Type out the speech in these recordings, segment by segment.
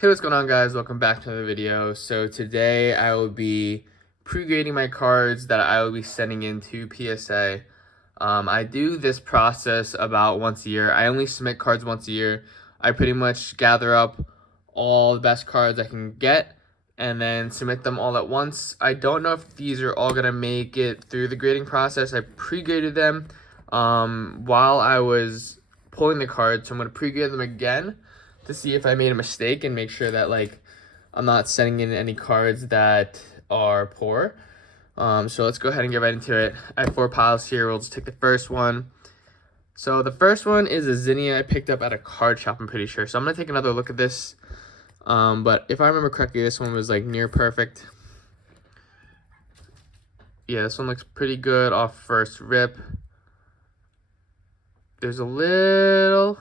Hey, what's going on, guys? Welcome back to another video. So today I will be pre-grading my cards that I will be sending into PSA. I do this process about once a year. I only submit cards once a year. I pretty much gather up all the best cards I can get and then submit them all at once. I don't know if these are all gonna make it through the grading process. I pre-graded them while I was pulling the cards, so I'm gonna pre-grade them again to see if I made a mistake and make sure that I'm not sending in any cards that are poor. So let's go ahead and get right into it. I have 4 piles here. We'll just take the first one. So the first one is a Zinnia I picked up at a card shop, I'm pretty sure. So I'm gonna take another look at this. But if I remember correctly, this one was like near perfect. Yeah, this one looks pretty good off first rip. There's a little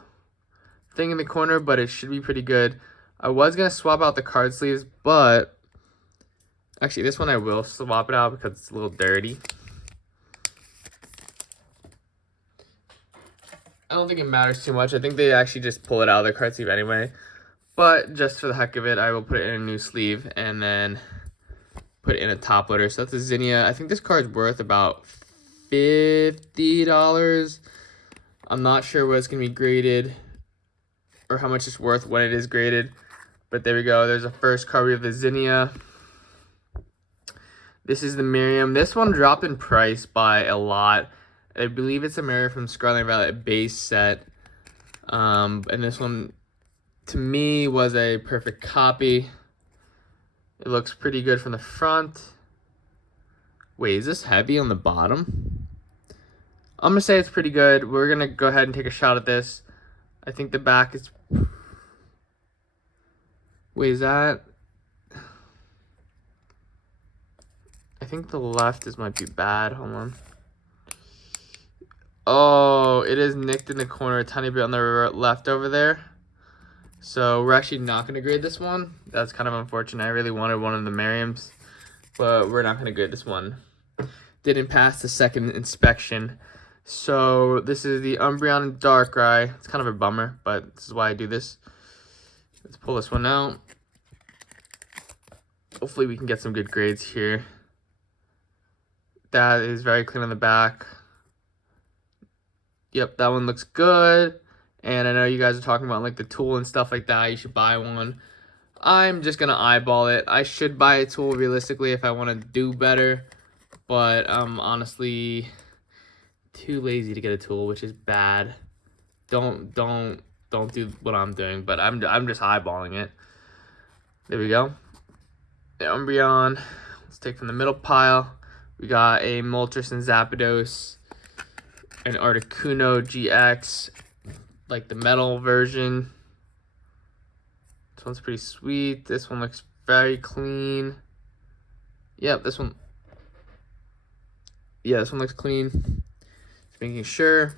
thing in the corner, but it should be pretty good. I was gonna swap out the card sleeves, but actually this one I will swap it out because it's a little dirty. I don't think it matters too much. I think they actually just pull it out of the card sleeve anyway, but just for the heck of it, I will put it in a new sleeve and then put it in a top loader. So that's a Zinnia. I think this card's worth about $50. I'm not sure what it's gonna be graded or how much it's worth when it is graded, but there we go. There's a first card. We have the Zinnia. This is the Miriam. This one dropped in price by a lot. I believe it's a Miriam from Scarlet Valley base set, and this one to me was a perfect copy. It looks pretty good from the front. Wait, is this heavy on the bottom? I'm gonna say it's pretty good. We're gonna go ahead and take a shot at this. I think the back is... Wait, is that... I think the left might be bad. Hold on. Oh, it is nicked in the corner a tiny bit on the left over there. So we're actually not going to grade this one. That's kind of unfortunate. I really wanted one of the Miriams, but we're not going to grade this one. Didn't pass the second inspection. So this is the Umbreon Darkrai. It's kind of a bummer, but this is why I do this. Let's pull this one out. Hopefully we can get some good grades here. That is very clean on the back. Yep, that one looks good. And I know you guys are talking about like the tool and stuff like that. You should buy one. I'm just going to eyeball it. I should buy a tool realistically if I want to do better. But I'm honestly too lazy to get a tool, which is bad. Don't do what I'm doing, but I'm just eyeballing it. There we go. The Umbreon. Let's take from the middle pile. We got a Moltres and Zapdos, an Articuno GX, like the metal version. This one's pretty sweet. This one looks very clean. Yep, this one. Yeah, this one looks clean. Just making sure.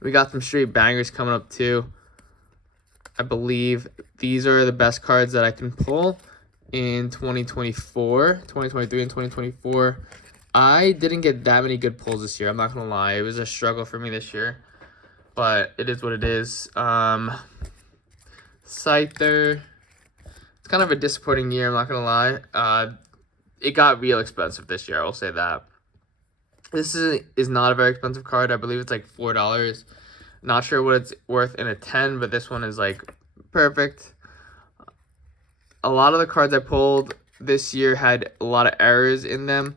We got some straight bangers coming up too. I believe these are the best cards that I can pull in 2023 and 2024. I didn't get that many good pulls this year. I'm not gonna lie. It was a struggle for me this year, but it is what it is. Scyther. It's kind of a disappointing year. I'm not gonna lie. It got real expensive this year. I will say that. This is not a very expensive card. I believe it's like $4. Not sure what it's worth in a 10, but this one is like perfect. A lot of the cards I pulled this year had a lot of errors in them.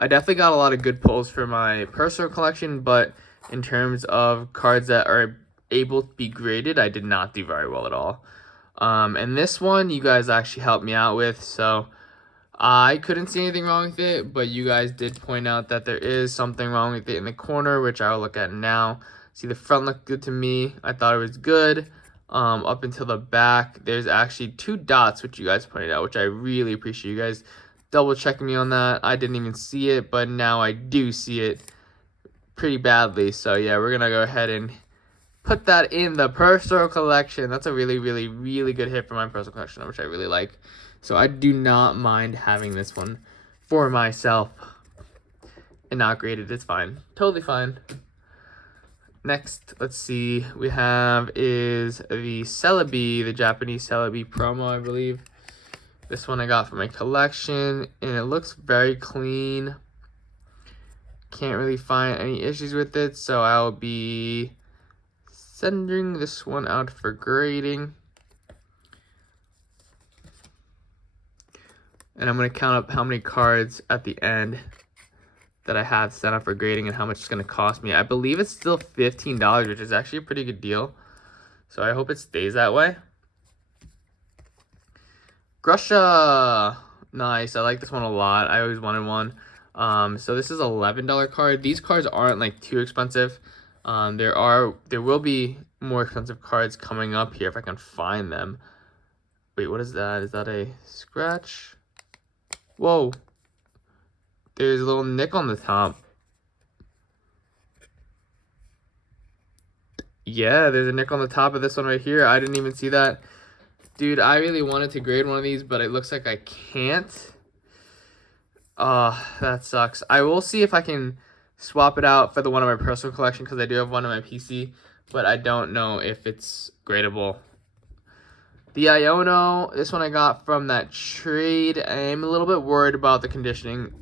I definitely got a lot of good pulls for my personal collection, but in terms of cards that are able to be graded, I did not do very well at all. And this one, you guys actually helped me out with, so I couldn't see anything wrong with it, but you guys did point out that there is something wrong with it in the corner, which I will look at now. See, the front looked good to me. I thought it was good. Up until the back, there's actually 2 dots, which you guys pointed out, which I really appreciate you guys double checking me on that. I didn't even see it, but now I do see it pretty badly. So yeah, we're gonna go ahead and put that in the personal collection. That's a really, really, really good hit for my personal collection, which I really like. So I do not mind having this one for myself and not graded. It's fine. Totally fine. Next, let's see, we have is the Celebi, the Japanese Celebi promo, I believe. This one I got from my collection, and it looks very clean. Can't really find any issues with it, so I'll be sending this one out for grading. And I'm going to count up how many cards at the end that I have set up for grading and how much it's going to cost me. I believe it's still $15, which is actually a pretty good deal. So I hope it stays that way. Grusha! Nice. I like this one a lot. I always wanted one. So this is $11 card. These cards aren't like too expensive. There will be more expensive cards coming up here if I can find them. Wait, what is that? Is that a scratch? Whoa. There's a little nick on the top. Yeah, there's a nick on the top of this one right here. I didn't even see that. Dude, I really wanted to grade one of these, but it looks like I can't. That sucks. I will see if I can swap it out for the one of my personal collection, because I do have one on my PC, but I don't know if it's gradable. The Iono, this one I got from that trade. I'm a little bit worried about the conditioning.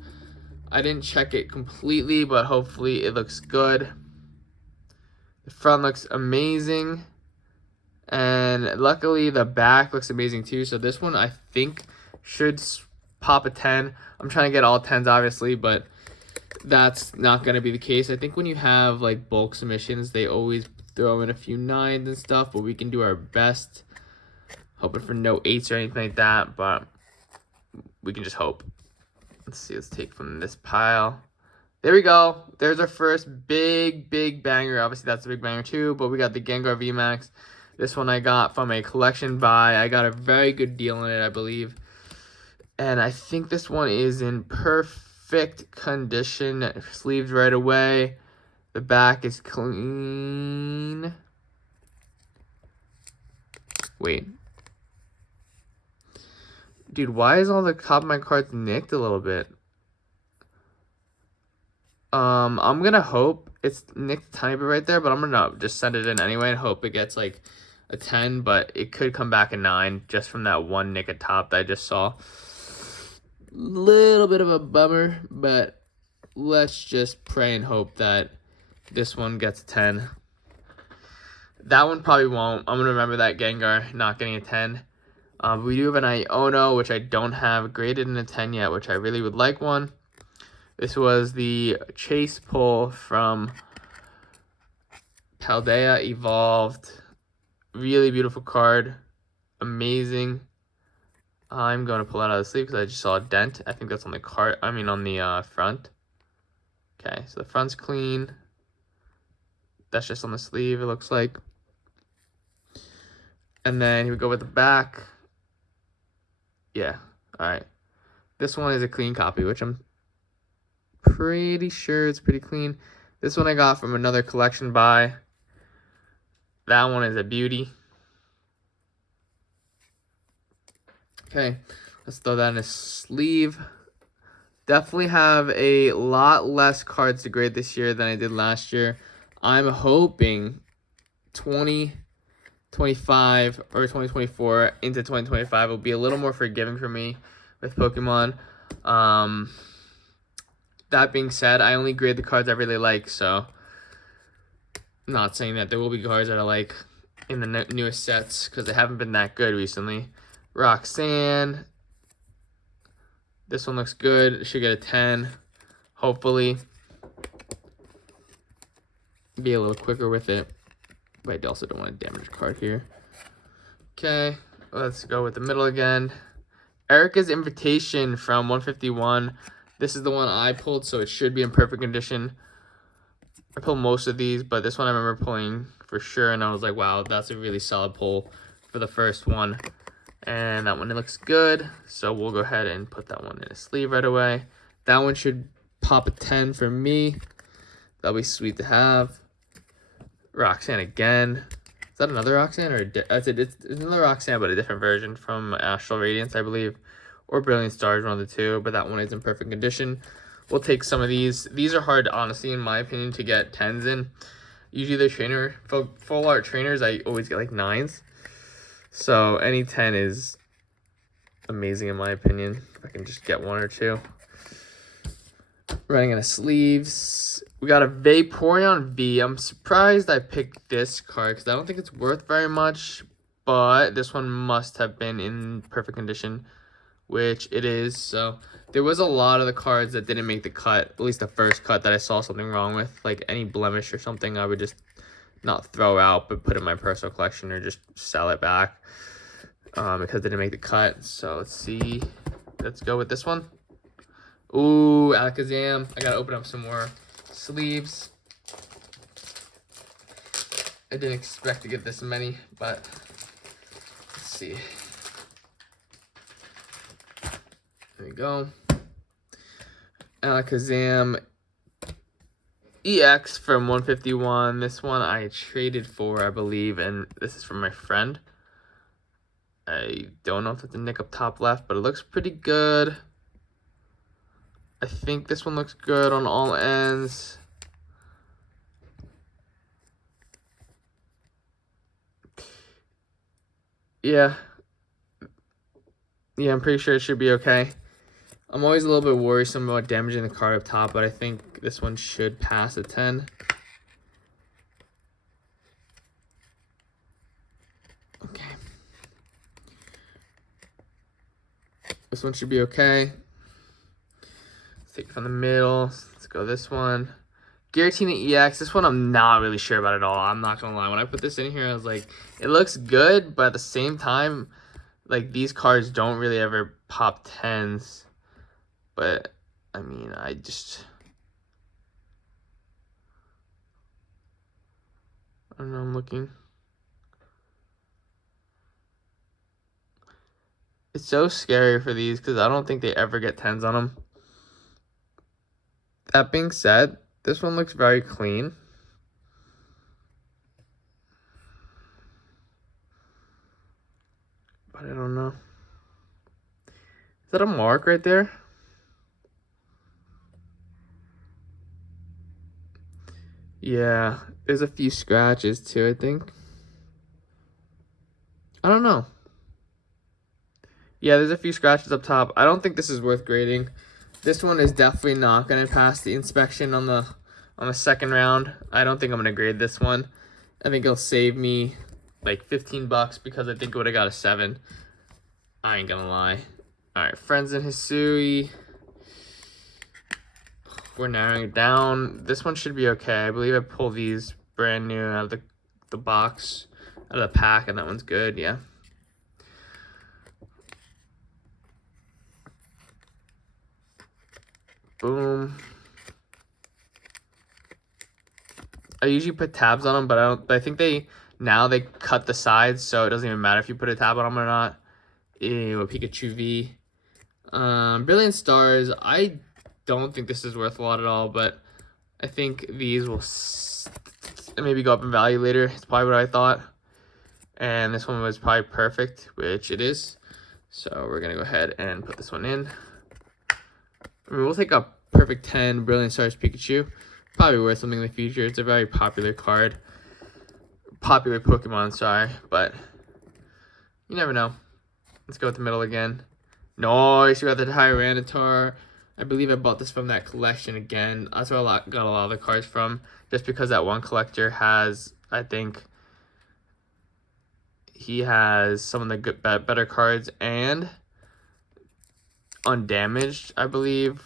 I didn't check it completely, but hopefully it looks good. The front looks amazing. And luckily the back looks amazing too. So this one I think should pop a 10. I'm trying to get all 10s obviously, but that's not going to be the case. I think when you have like bulk submissions, they always throw in a few 9s and stuff, but we can do our best. Hoping for no 8s or anything like that, but we can just hope. Let's see, let's take from this pile. There we go. There's our first big banger. Obviously that's a big banger too, but we got the Gengar VMAX. This one I got from a collection buy. I got a very good deal on it, I believe. And I think this one is in perfect condition. Sleeves right away. The back is clean. Wait. Dude, why is all the top of my cards nicked a little bit? I'm gonna hope it's nicked a tiny bit right there, but I'm gonna just send it in anyway and hope it gets like a 10, but it could come back a 9 just from that one nick at top that I just saw. Little bit of a bummer, but let's just pray and hope that this one gets a 10. That one probably won't. I'm gonna remember that Gengar not getting a 10. We do have an Iono, which I don't have graded in a 10 yet, which I really would like one. This was the Chase pull from Paldea Evolved. Really beautiful card. Amazing. I'm going to pull that out of the sleeve because I just saw a dent. I think that's on the card. I mean on the front. Okay, so the front's clean. That's just on the sleeve, it looks like. And then here we go with the back. Yeah, alright. This one is a clean copy, which I'm pretty sure it's pretty clean. This one I got from another collection buy. That one is a beauty. Okay, let's throw that in a sleeve. Definitely have a lot less cards to grade this year than I did last year. I'm hoping 2025 or 2024 into 2025 will be a little more forgiving for me with Pokemon. That being said, I only grade the cards I really like, so I'm not saying that there will be cards that I like in the newest sets because they haven't been that good recently. Roxanne. This one looks good. It should get a 10, hopefully. Be a little quicker with it. But I also don't want to damage a card here. Okay, let's go with the middle again. Erica's Invitation from 151. This is the one I pulled, so it should be in perfect condition. I pulled most of these, but this one I remember pulling for sure, and I was like, wow, that's a really solid pull for the first one. And that one, it looks good, so we'll go ahead and put that one in a sleeve right away. That one should pop a 10 for me. That'll be sweet to have. Roxanne again. Is that another Roxanne? Or it's another Roxanne, but a different version from Astral Radiance, I believe. Or Brilliant Stars, one of the two, but that one is in perfect condition. We'll take some of these. These are hard, honestly, in my opinion, to get 10s in. Usually the trainer, full art trainers, I always get like 9s. So any 10 is amazing in my opinion. If I can just get 1 or 2. Running out of sleeves. We got a Vaporeon V. I'm surprised I picked this card because I don't think it's worth very much. But this one must have been in perfect condition, which it is. So there was a lot of the cards that didn't make the cut, at least the first cut, that I saw something wrong with. Like any blemish or something, I would just not throw out, but put in my personal collection or just sell it back because it didn't make the cut. So let's see. Let's go with this one. Ooh, Alakazam. I gotta open up some more sleeves. I didn't expect to get this many, but let's see. There we go. Alakazam EX from 151. This one I traded for, I believe, and this is from my friend. I don't know if it's a nick up top left, but it looks pretty good. I think this one looks good on all ends. Yeah. Yeah, I'm pretty sure it should be okay. I'm always a little bit worrisome about damaging the card up top, but I think this one should pass a 10. Okay. This one should be okay. Let's take it from the middle. Let's go this one. Giratina EX. This one I'm not really sure about at all. I'm not going to lie. When I put this in here, I was like, it looks good, but at the same time, like, these cards don't really ever pop 10s. But, I mean, I don't know, I'm looking. It's so scary for these because I don't think they ever get 10s on them. That being said, this one looks very clean. But I don't know. Is that a mark right there? Yeah, there's a few scratches too, I think. I don't know. Yeah, there's a few scratches up top. I don't think this is worth grading. This one is definitely not going to pass the inspection on the second round. I don't think I'm going to grade this one. I think it'll save me like 15 bucks because I think it would have got a 7. I ain't going to lie. All right, Friends and Hisui. We're narrowing it down. This one should be okay. I believe I pulled these brand new out of the box, out of the pack, and that one's good, yeah. Boom. I usually put tabs on them, but I think they cut the sides, so it doesn't even matter if you put a tab on them or not. Ew, a Pikachu V. Brilliant Stars. I don't think this is worth a lot at all, but I think these will maybe go up in value later. It's probably what I thought. And this one was probably perfect, which it is. So we're going to go ahead and put this one in. I mean, we'll take a perfect 10 Brilliant Stars Pikachu. Probably worth something in the future. It's a very popular card. Popular Pokemon, sorry. But you never know. Let's go with the middle again. Nice. We got the Tyranitar. I believe I bought this from that collection again. That's where I got a lot of the cards from. Just because that one collector has, I think, he has some of the good, better cards and undamaged, I believe.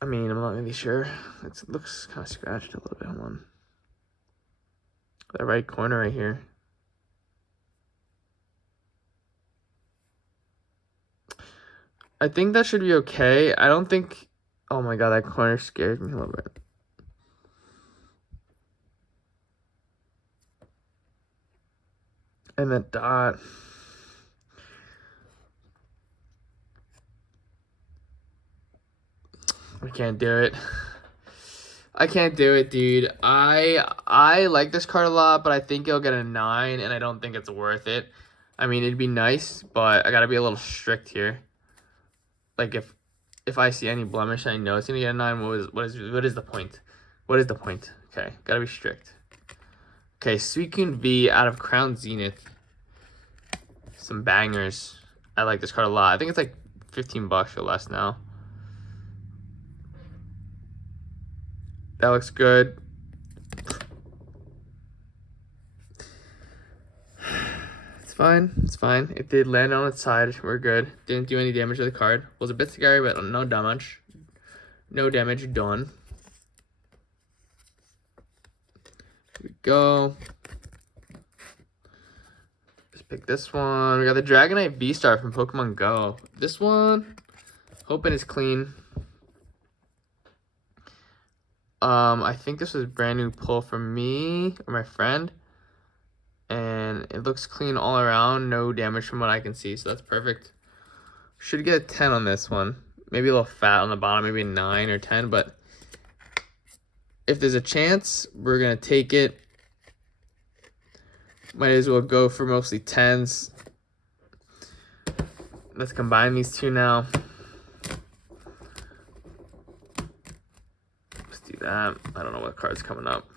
I mean, I'm not really sure. It looks kind of scratched a little bit. Hold on. The right corner right here. I think that should be okay. I don't think... Oh my god, that corner scares me a little bit. And the dot. I can't do it. I can't do it, dude. I like this card a lot, but I think it'll get a 9, and I don't think it's worth it. I mean, it'd be nice, but I gotta be a little strict here. Like, if if I see any blemish, I know it's gonna get a 9. What is the point? What is the point? Okay, gotta be strict. Okay, Suicune V out of Crown Zenith. Some bangers. I like this card a lot. I think it's like $15 or less now. That looks good. It's fine. It's fine. It did land on its side. We're good. Didn't do any damage to the card. Was a bit scary, but no damage. No damage done. Here we go. Just pick this one. We got the Dragonite V-Star from Pokemon Go. This one, hoping it's clean. I think this was a brand new pull from me or my friend. And it looks clean all around. No damage from what I can see, so that's perfect. Should get a 10 on this one. Maybe a little fat on the bottom, maybe a 9 or 10, but if there's a chance, we're going to take it. Might as well go for mostly 10s. Let's combine these two now. Let's do that. I don't know what card's coming up.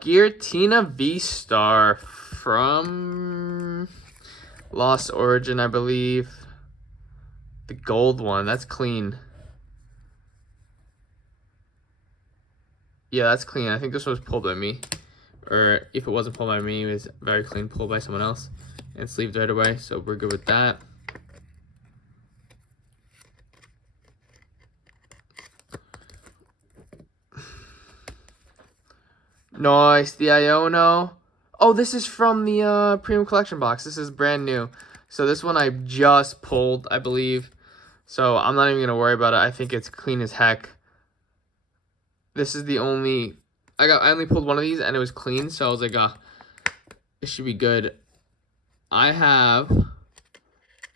Giratina V-Star from Lost Origin, I believe. The gold one, that's clean. Yeah, that's clean. I think this was pulled by me. Or if it wasn't pulled by me, it was very clean pulled by someone else. And sleeved right away, so we're good with that. Nice, the Iono. Oh, this is from the Premium Collection box. This is brand new. So this one I just pulled, I believe. So I'm not even going to worry about it. I think it's clean as heck. This is the only... I only pulled one of these and it was clean. So I was like, it should be good. I have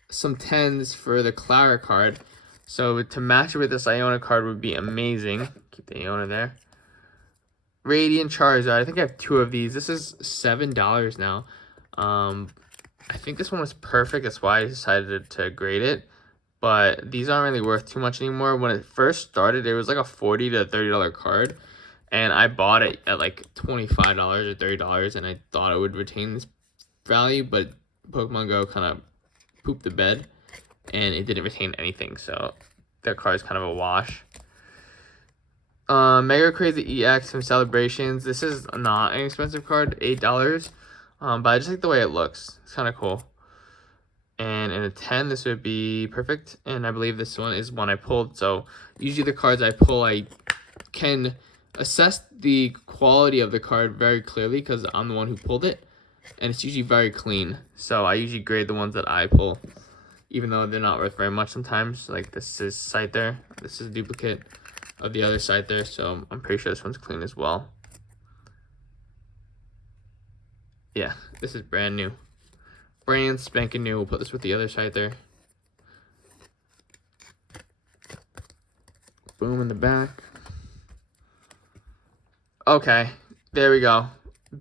some 10s for the Clara card. So to match it with this Iona card would be amazing. Keep the Iona there. Radiant Charizard. I think I have 2 of these. This is $7 now. I think this one was perfect. That's why I decided to grade it. But these aren't really worth too much anymore. When it first started, it was like a $40 to $30 card. And I bought it at like $25 or $30. And I thought it would retain this value. But Pokemon Go kind of pooped the bed. And it didn't retain anything. So that card is kind of a wash. Mega Crazy EX from Celebrations. This is not an expensive card, $8. But I just like the way it looks. It's kind of cool. And in a 10, this would be perfect. And I believe this one is one I pulled. So usually the cards I pull, I can assess the quality of the card very clearly because I'm the one who pulled it. And it's usually very clean. So I usually grade the ones that I pull, even though they're not worth very much sometimes. Like this is Scyther. This is a duplicate of the other Scyther. So I'm pretty sure this one's clean as well. Yeah, this is brand new. Brand spanking new. We'll put this with the other side there. Boom in the back. Okay, there we go.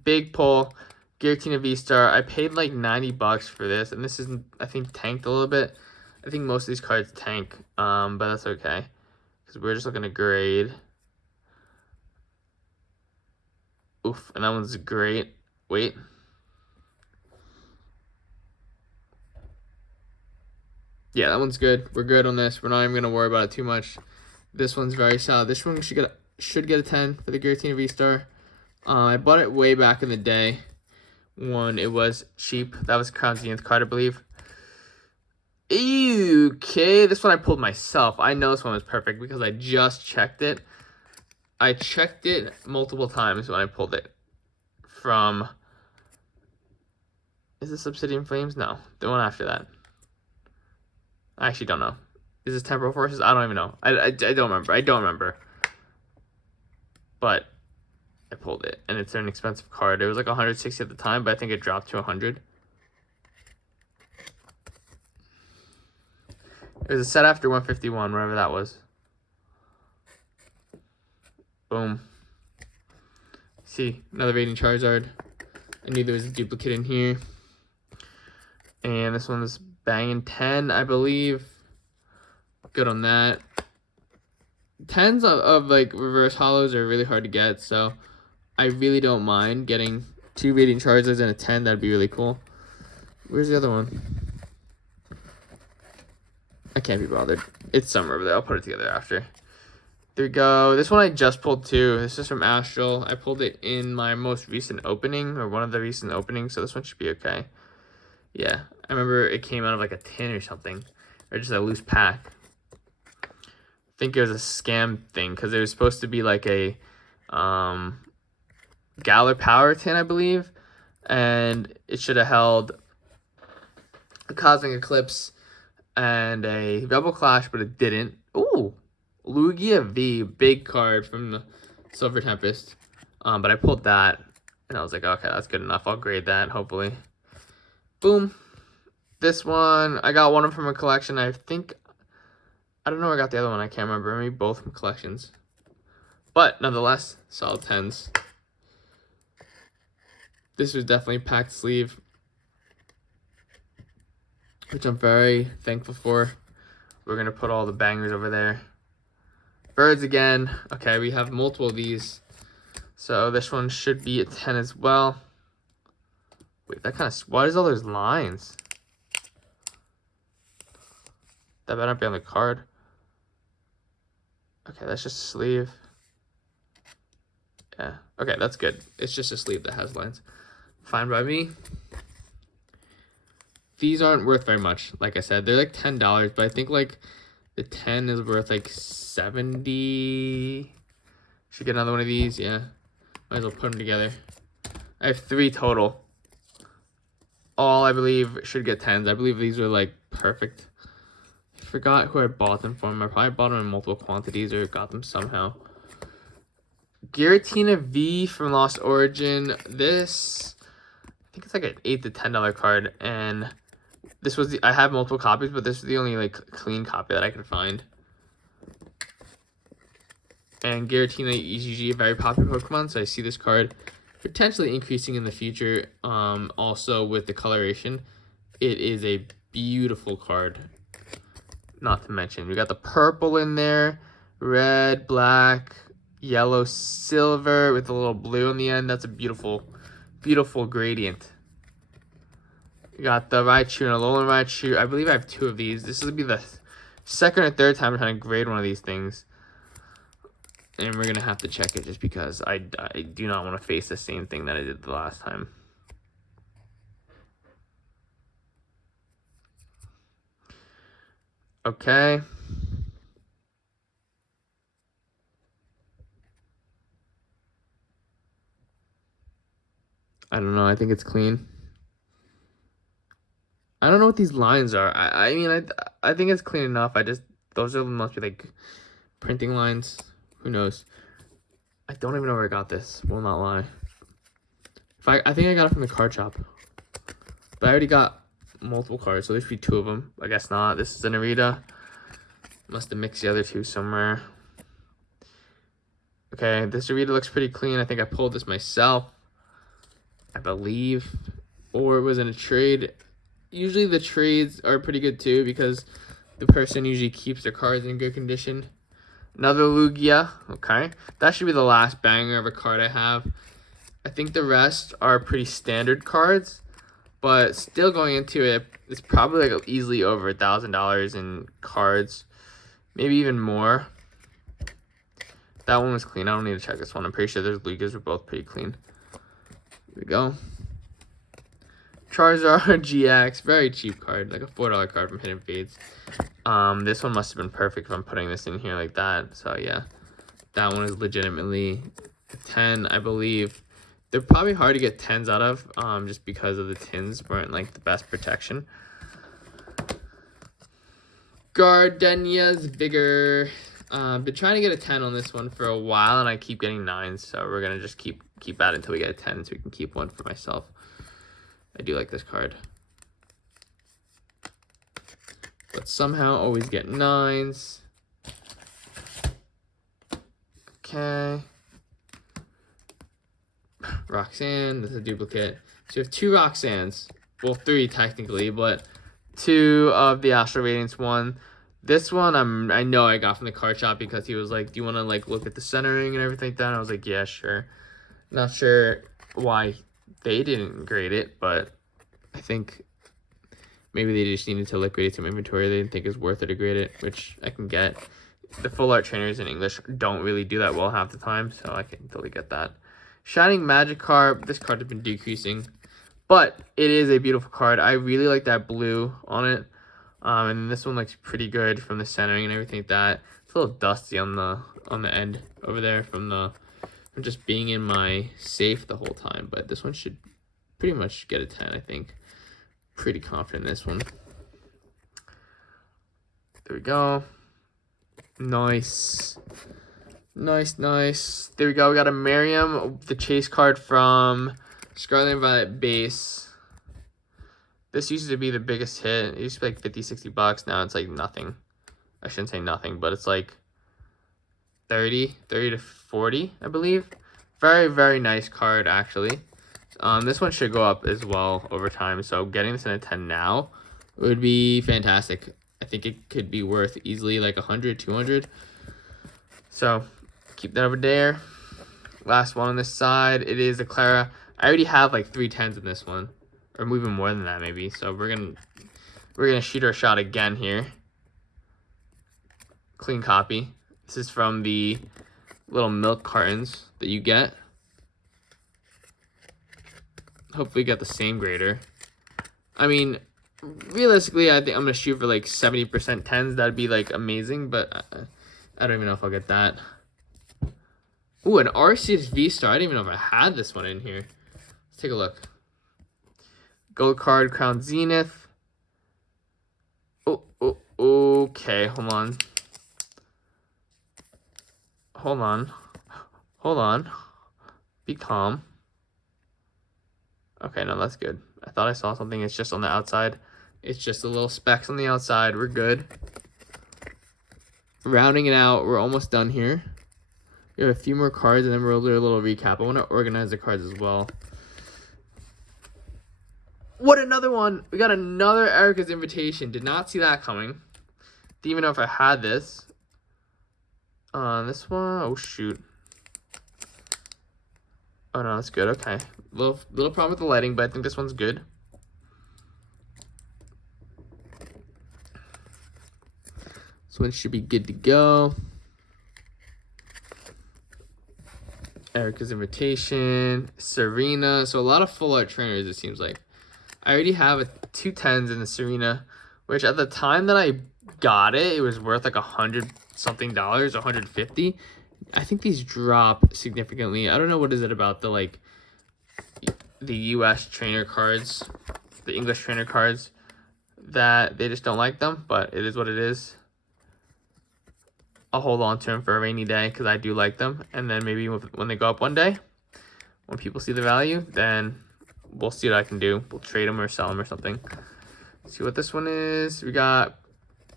Big pull. Giratina V-Star. I paid like $90 for this, and this is, I think, tanked a little bit. I think most of these cards tank, but that's okay. Because we're just looking to grade. Oof, and that one's great. Wait. Yeah, that one's good. We're good on this. We're not even going to worry about it too much. This one's very solid. This one should get a 10 for the Giratina V-Star. I bought it way back in the day when it was cheap. That was Crown Zenith card, I believe. Okay, this one I pulled myself. I know this one was perfect because I just checked it. I checked it multiple times when I pulled it from... Is this Obsidian Flames? No, the one after that. I actually don't know. Is this Temporal Forces? I don't even know. I don't remember. I don't remember. But I pulled it, and it's an expensive card. It was like 160 at the time, but I think it dropped to 100. It was a set after 151, whatever that was. Boom. See, another Radiant Charizard. I knew there was a duplicate in here. And this one is banging 10, I believe. Good on that. 10s of like reverse hollows are really hard to get, so I really don't mind getting 2 Radiant Charizards and a 10. That'd be really cool. Where's the other one? I can't be bothered. It's somewhere over there. I'll put it together after. There we go. This one I just pulled too. This is from Astral. I pulled it in my most recent opening, or one of the recent openings, so this one should be okay. Yeah, I remember it came out of like a tin or something, or just a loose pack. I think it was a scam thing, because it was supposed to be like a Galar Power tin, I believe, and it should have held a Cosmic Eclipse and a Rebel Clash, but it didn't. Ooh, Lugia V, big card from the Silver Tempest. But I pulled that, and I was like, okay, that's good enough. I'll grade that, hopefully. Boom. This one, I got one from a collection. I don't know where I got the other one. I can't remember. Maybe both from collections. But, nonetheless, solid 10s. This was definitely packed sleeve, which I'm very thankful for. We're going to put all the bangers over there. Birds again. Okay, we have multiple of these. So this one should be a 10 as well. Wait, that kind of... What is all those lines? That better not be on the card. Okay, that's just a sleeve. Yeah. Okay, that's good. It's just a sleeve that has lines. Fine by me. These aren't worth very much. Like I said, they're like $10, but I think like the 10 is worth like 70. Should get another one of these. Yeah. Might as well put them together. I have 3 total. All I believe should get 10s. I believe these are like perfect. I forgot who I bought them from. I probably bought them in multiple quantities or got them somehow. Giratina V from Lost Origin. This, I think it's like an $8 to $10 card, and this was I have multiple copies, but this is the only like clean copy that I could find. And Giratina is usually a very popular Pokemon, so I see this card potentially increasing in the future. Also with the coloration, it is a beautiful card. Not to mention, we got the purple in there, red, black, yellow, silver with a little blue on the end. That's a beautiful, beautiful gradient. We got the Raichu and a Alolan Raichu. I believe I have 2 of these. This will be the second or third time I'm trying to grade one of these things. And we're going to have to check it just because I do not want to face the same thing that I did the last time. Okay. I don't know. I think it's clean. I don't know what these lines are. I mean, I think it's clean enough. Those must be like printing lines. Who knows? I don't even know where I got this. Will not lie. I think I got it from the card shop. But I already got multiple cards, so there should be 2 of them. I guess not. This is a Narita. Must have mixed the other 2 somewhere. Okay, this Narita looks pretty clean. I think I pulled this myself, I believe. Or it was in a trade. Usually the trades are pretty good too, because the person usually keeps their cards in good condition. Another Lugia. Okay, that should be the last banger of a card I have. I think the rest are pretty standard cards, but still going into it, it's probably like easily over $1,000 in cards, maybe even more. That one was clean. I don't need to check this one. I'm pretty sure those Lugias were both pretty clean. Here we go. Charizard GX, very cheap card, like a $4 card from Hidden Fates. This one must have been perfect if I'm putting this in here like that. So yeah, that one is legitimately a 10, I believe. They're probably hard to get 10s out of, just because of the tins weren't like the best protection. Gardenia's Vigor. Been trying to get a 10 on this one for a while, and I keep getting 9s. So we're gonna just keep at it until we get a 10, so we can keep one for myself. I do like this card. But somehow always get 9s. Okay. Roxanne, this is a duplicate. So you have 2 Roxannes. Well, 3 technically, but 2 of the Astral Radiance one. This one I know I got from the card shop because he was like, "Do you want to like look at the centering and everything like that?" And I was like, "Yeah, sure." Not sure why they didn't grade it, but I think maybe they just needed to liquidate some inventory they didn't think is worth it to grade it, which I can get. The full art trainers in English don't really do that well half the time, so I can totally get that. Shining Magikarp. This card has been decreasing, but it is a beautiful card. I really like that blue on it. And this one looks pretty good from the centering and everything like that. It's a little dusty on the end over there from just being in my safe the whole time, but this one should pretty much get a 10, I think. Pretty confident in this one. There we go. Nice. Nice. There we go. We got a Miriam, the chase card from Scarlet and Violet base. This used to be the biggest hit. It used to be like 50, 60 bucks. Now it's like nothing. I shouldn't say nothing, but it's like 30 to 40, I believe. Very, very nice card, actually. This one should go up as well over time. So getting this in a 10 now would be fantastic. I think it could be worth easily like 100, 200. So keep that over there. Last one on this side. It is a Clara. I already have like 3 10s in this one. Or even more than that, maybe. So we're gonna shoot our shot again here. Clean copy. This is from the little milk cartons that you get. Hopefully get the same grader. I mean, realistically, I think I'm gonna shoot for like 70% 10s. That'd be like amazing, but I don't even know if I'll get that. Ooh, an Arceus V-Star. I didn't even know if I had this one in here. Let's take a look. Gold card, Crown Zenith. Oh, okay, hold on. Be calm. Okay, no, that's good. I thought I saw something. It's just on the outside. It's just the little specks on the outside. We're good. Rounding it out, we're almost done here. We have a few more cards, and then we'll do a little recap. I want to organize the cards as well. What, another one? We got another Erica's Invitation. Did not see that coming. Didn't even know if I had this. This one, oh shoot. Oh no, that's good. Okay, little problem with the lighting, but I think this one's good. This one should be good to go. Erica's Invitation, Serena. So a lot of full art trainers, it seems like. I already have 2 10s in the Serena, which at the time that I got it, it was worth like $100 something, 150. I think these drop significantly. I don't know what is it about the US trainer cards, the English trainer cards, that they just don't like them, but it is what it is. I'll hold on to them for a rainy day because I do like them, and then maybe when they go up one day, when people see the value, then we'll see what I can do. We'll trade them or sell them or something. Let's see what this one is. We got,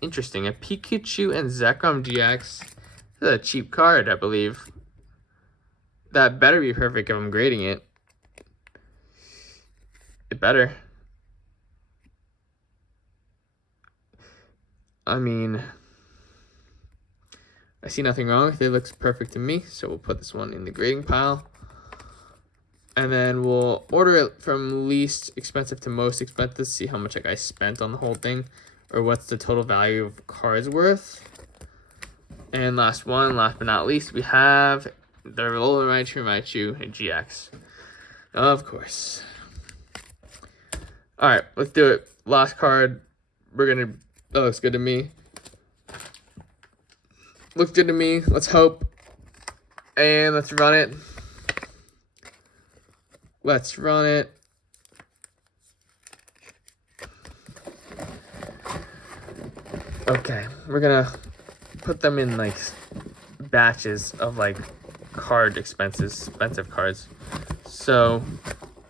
interesting, a Pikachu and Zekrom GX. This is a cheap card, I believe. That better be perfect if I'm grading it. It better. I mean, I see nothing wrong with it. It looks perfect to me. So we'll put this one in the grading pile. And then we'll order it from least expensive to most expensive, see how much I spent on the whole thing, or what's the total value of cards worth. And last but not least, we have the Alolan Raichu and GX. Of course. All right, let's do it. Last card. That looks good to me. Looks good to me. Let's hope. And let's run it. Let's run it. Okay, we're gonna put them in like batches of like expensive cards. So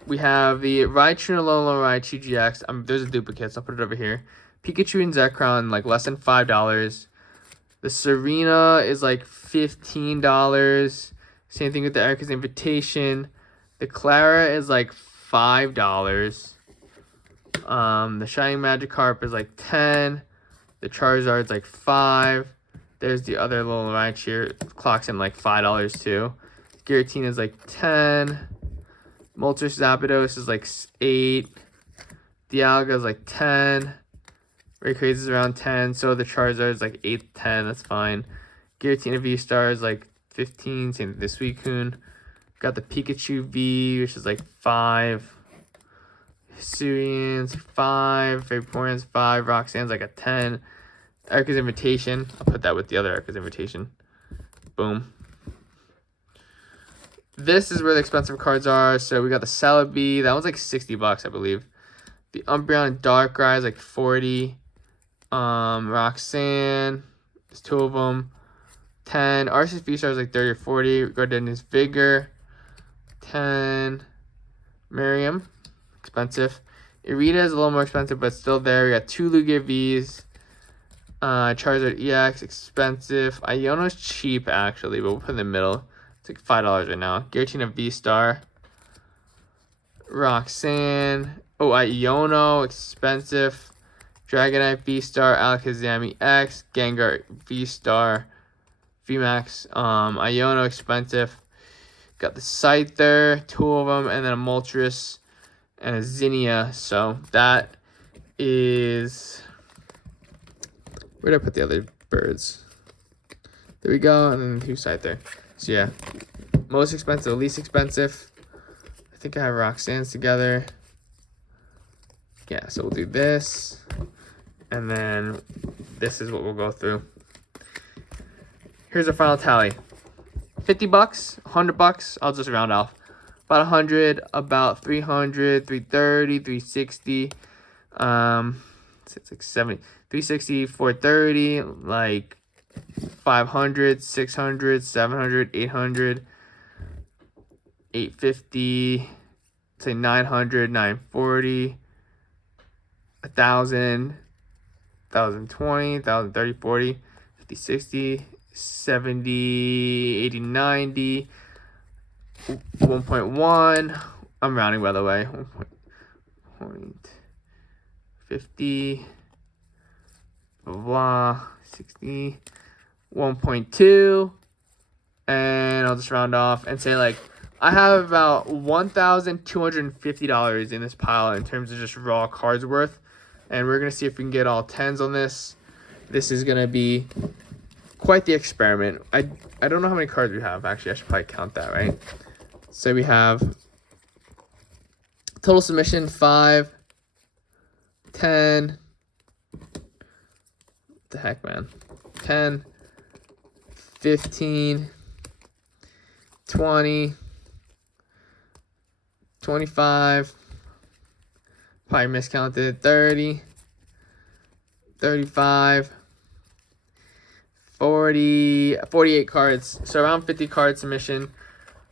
we have the Raichu and Alolan Raichu GX. There's a duplicate, so I'll put it over here. Pikachu and Zekrom, like less than $5. The Serena is like $15. Same thing with the Erica's Invitation. The Clara is like $5. The Shining Magikarp is like $10. The Charizard's like 5. There's the other little Raichu. Clocks in like $5 too. Giratina's like 10. Moltres Zapdos is like 8. Dialga's like 10. Rayquaza is around 10. So the Charizard is like 8 to 10. That's fine. Giratina V-Star is like 15. Same with the Suicune. Got the Pikachu V, which is like 5. Hisuian's 5. Vaporeon's 5. Roxanne's like a 10. Erica's Invitation. I'll put that with the other Erica's Invitation. Boom. This is where the expensive cards are. So we got the Celebi. That one's like $60, I believe. The Umbreon Darkrai is like 40. Roxanne. There's 2 of them. 10. Arceus V-Star is like 30 or 40. Gardenia's Vigor. 10. Miriam. Expensive. Irida is a little more expensive, but still there. We got 2 Lugia Vs. Charizard EX, expensive. Iono's cheap, actually, but we'll put in the middle. It's like $5 right now. Giratina V-Star. Roxanne. Oh, Iono, expensive. Dragonite V-Star. Alakazam EX. Gengar V-Star. VMAX. Iono, expensive. Got the Scyther, 2 of them, and then a Moltres and a Zinnia. So that is... Where did I put the other birds? There we go, and then 2 Scyther. So yeah, most expensive, least expensive. I think I have Roxanne's together. Yeah, so we'll do this, and then this is what we'll go through. Here's our final tally. $50, $100. I'll just round off. About 100, about 300, 330, 360. It's like 70, 360, 430, like 500, 600, 700, 800, 850, say 900, 940, 1,000, 1,020, 1,030, 40, 50, 60, 70, 80, 90, 1.1. I'm rounding, by the way. 1.50, blah, 60, 1.2, and I'll just round off and say, like, I have about $1,250 in this pile in terms of just raw cards worth, and we're gonna see if we can get all 10s on this. This is gonna be quite the experiment. I don't know how many cards we have. Actually, I should probably count that, right? So we have total submission 5, 10. What the heck, man? 10, 15, 20, 25. Probably miscounted. 30, 35. 48 cards. So around 50 card submission.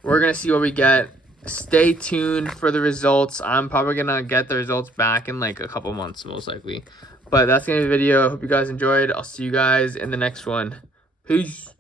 We're going to see what we get. Stay tuned for the results. I'm probably going to get the results back in like a couple months, most likely. But that's going to be the video. Hope you guys enjoyed. I'll see you guys in the next one. Peace.